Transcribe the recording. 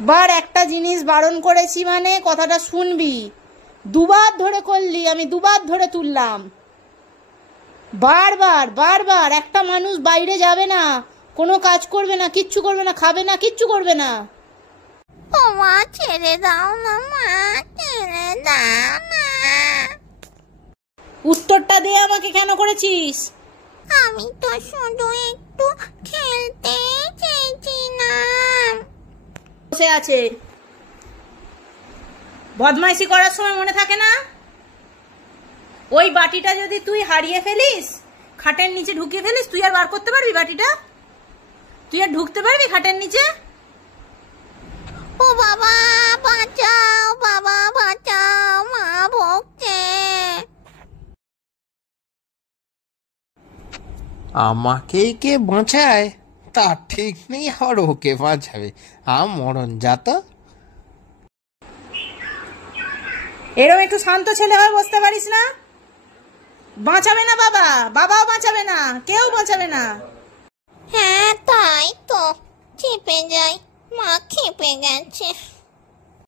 বার একটা জিনিস বারণ করেছি মানে কথাটা শুনবি। দুবার ধরে করলি, আমি দুবার ধরে তুললাম। বারবার বারবার একটা মানুষ বাইরে যাবে না, কোনো কাজ করবে না, কিচ্ছু করবে না, খাবে না, কিচ্ছু করবে না। ও মা, ছেড়ে দাও না মা, ছেড়ে দাও না। উত্তরটা দিয়ে আমাকে কেন করেছিস? আমি তো শুধু একটু খেলতে চেয়েছিলাম। বসে আছে, বদমাইশি করার সময় মনে থাকে না? ওই বাটিটা যদি তুই হারিয়ে ফেলিস, খাটের নিচে ঢুকিয়ে ফেলিস, তুই আর বার করতে পারবি বাটিটা? তুই আর ঢুকতে পারবি খাটের নিচে? ও বাবা বাঁচাও, বাবা বাঁচাও, মা বকছে। আমাকেই কে বাঁচায় তা ঠিক নেই, আর ওকে বাঁচাবে মরণ যাত। এরকম একটু শান্ত ছেলে হয়ে বসতে পারিস না? বাঁচাবে না বাবা, বাবাও বাঁচাবে না, কেউ বাঁচাবে না। হ্যাঁ তাই তো, চেপে যাই, মা খেপে গেছে।